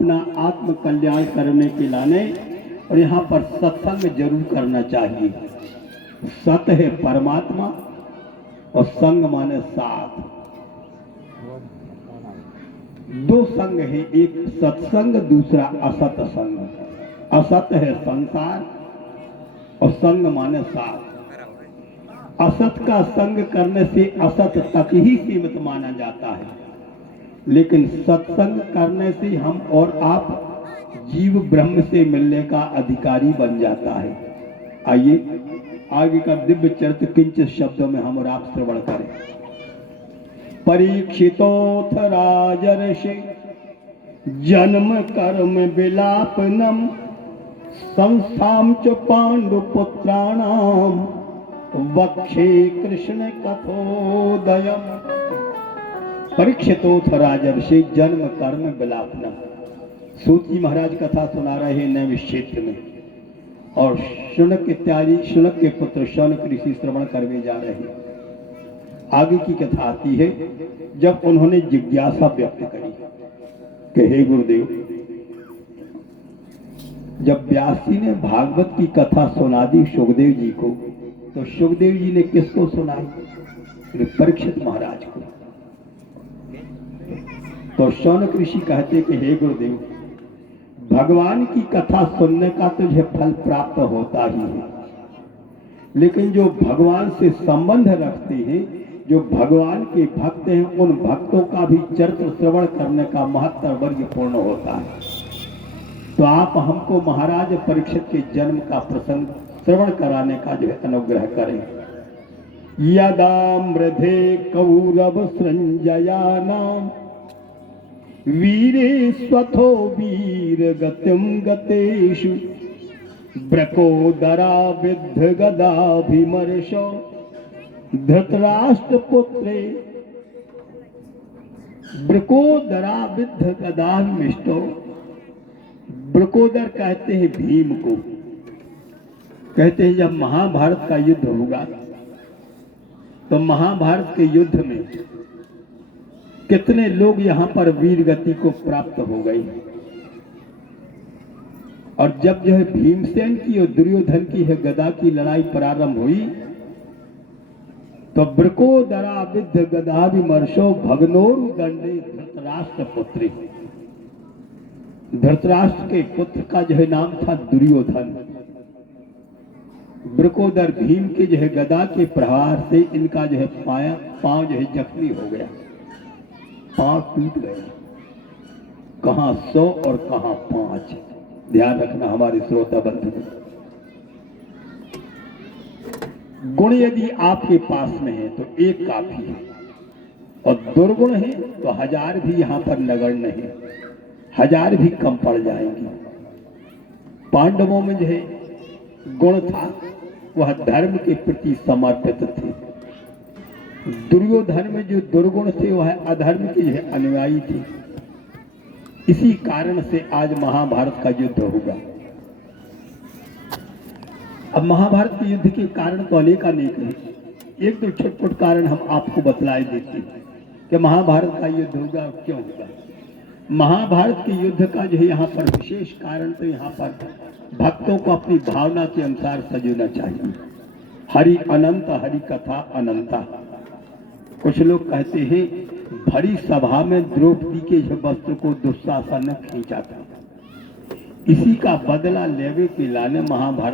अपना आत्म कल्याण करने के लाने और यहाँ पर सत्संग जरूर करना चाहिए। सत है परमात्मा और संग माने साथ। दो संग है, एक सत्संग दूसरा असत संग। असत है संसार और संग माने साथ। असत का संग करने से असत तक ही सीमित माना जाता है, लेकिन सत्संग करने से हम और आप जीव ब्रह्म से मिलने का अधिकारी बन जाता है। आइए आगे का दिव्य चरित्र किंचित शब्दों में हम और आप श्रवण करें। परीक्षितोथ राजर्षि जन्म कर्म विलापनम संस्थाम च पांडुपुत्राणाम वक्षे कृष्ण कथोदयम। परीक्षितोथ राजर्षि जन्म कर्म विलापनम। सूत जी महाराज कथा सुना रहे हैं नैव क्षेत्र में, और शुनक इत्यादि शुनक के पुत्र शौनक ऋषि श्रवण करने जा रहे हैं। आगे की कथा आती है जब उन्होंने जिज्ञासा व्यक्त करी कि हे गुरुदेव, जब व्यास जी ने भागवत की कथा सुना दी सुखदेव जी को, तो सुखदेव जी ने किसको सुनाई? परीक्षित महाराज को। तो शौनक ऋषि कहते कि हे गुरुदेव, भगवान की कथा सुनने का तुझे फल प्राप्त होता ही है, लेकिन जो भगवान से संबंध रखते हैं, जो भगवान के भक्त हैं, उन भक्तों का भी चरित्र श्रवण करने का महत्व वर्गपूर्ण होता है। तो आप हमको महाराज परीक्षित के जन्म का प्रसंग श्रवण कराने का जो है अनुग्रह करें। यदा मृधे कौरव संजयानाम वीरे स्वथो वीर गतिम गतेषु ब्रकोदरा विद्ध गदाभिमर्शो धृतराष्ट्र पुत्रे। ब्रकोदरा विद्ध गदाभिमिष्टो। ब्रकोदर कहते हैं भीम को। कहते हैं जब महाभारत का युद्ध होगा तो महाभारत के युद्ध में कितने लोग यहाँ पर वीर गति को प्राप्त हो गए। और जब जो है भीमसेन की और दुर्योधन की है गदा की लड़ाई प्रारंभ हुई, तो ब्रकोदरा विद्ध गदाभिमर्शो भगनोरु दंडे धृतराष्ट्र पुत्री। धृतराष्ट्र के पुत्र का जो है नाम था दुर्योधन। ब्रकोदर भीम के जो है गदा के प्रहार से इनका जो है पांव जो है जख्मी हो गया, पांव टूट गया। कहां 100 और कहां 5, ध्यान रखना हमारे श्रोता बंधु। गुण यदि आपके पास में है तो एक काफी है, और दुर्गुण है तो 1000 भी यहां पर नगण्य है, 1000 भी कम पड़ जाएंगे। पांडवों में जो है गुण था वह धर्म के प्रति समर्पित थे। दुर्योधन में जो दुर्गुण थे वह अधर्म के जो है अनुयायी थे। इसी कारण से आज महाभारत का युद्ध होगा। अब महाभारत के युद्ध के कारण तो अनेक हैं। एक दो छोट-छोट कारण हम आपको बतलाए देते हैं कि महाभारत का युद्ध होगा और क्यों होगा। महाभारत के युद्ध का जो है यहाँ पर विशेष कारण तो यहाँ पर भक्तों को अपनी भावना के अनुसार सजोना चाहिए। हरि अनंत, हरि कथा अनंता। कुछ लोग कहते हैं भरी सभा में द्रौपदी के वस्त्र को दुशासन ने खींचा था, इसी का बदला लेवे के लाने महाभारत